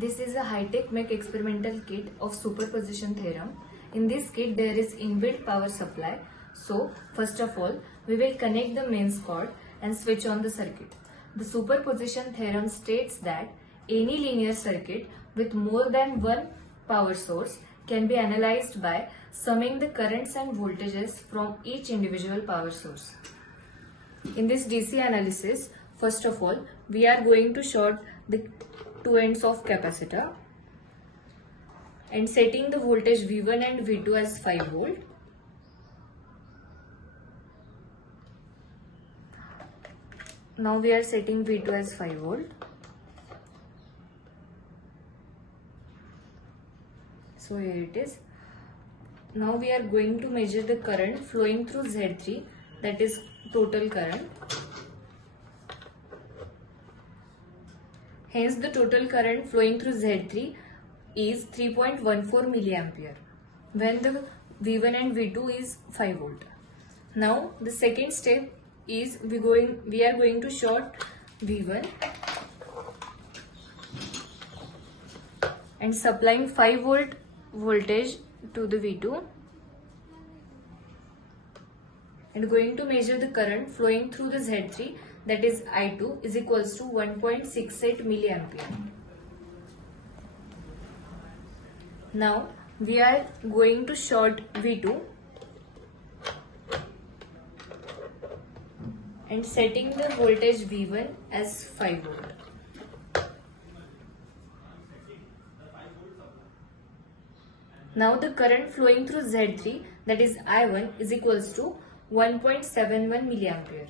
This is a high-tech MEC experimental kit of superposition theorem. In this kit, there is inbuilt power supply. So, first of all, we will connect the mains cord and switch on the circuit. The superposition theorem states that any linear circuit with more than one power source can be analyzed by summing the currents and voltages from each individual power source. In this DC analysis, first of all, we are going to short the two ends of capacitor and setting the voltage V1 and V2 as 5 volt. Now we are setting V2 as 5 volt. So here it is. Now we are going to measure the current flowing through Z3, that is total current. Hence the total current flowing through Z3 is 3.14 milliampere when the V1 and V2 is 5 volt. Now the second step is we are going to short V1 and supplying 5 volt voltage to the V2 and going to measure the current flowing through the Z3, that is I2 is equals to 1.68 milliampere. Now we are going to short V2 and setting the voltage V1 as 5 volt. Now the current flowing through Z3, that is I1 is equals to 1.71 milliampere.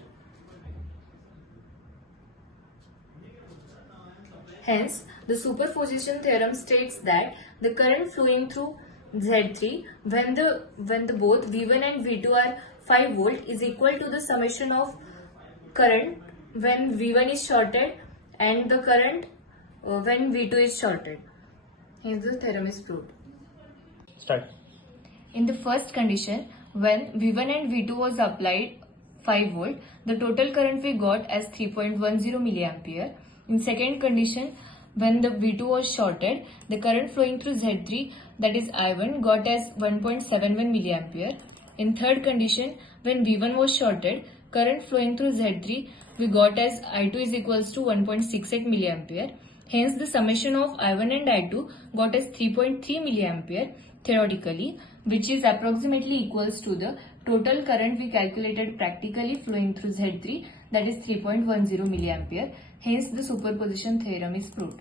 Hence, the superposition theorem states that the current flowing through Z3 when the both V1 and V2 are 5 volt is equal to the summation of current when V1 is shorted and the current when V2 is shorted. Hence, the theorem is proved. Start. In the first condition, when V1 and V2 was applied 5 volt, the total current we got as 3.10 milliampere. In second condition, when the V2 was shorted, the current flowing through Z3, that is I1, got as 1.71 milliampere. In third condition, when V1 was shorted, current flowing through Z3, we got as I2 is equals to 1.68 milliampere. Hence, the summation of I1 and I2 got as 3.3 milliampere theoretically, which is approximately equals to the total current we calculated practically flowing through Z3, that is 3.10 milliampere. Hence, the superposition theorem is proved.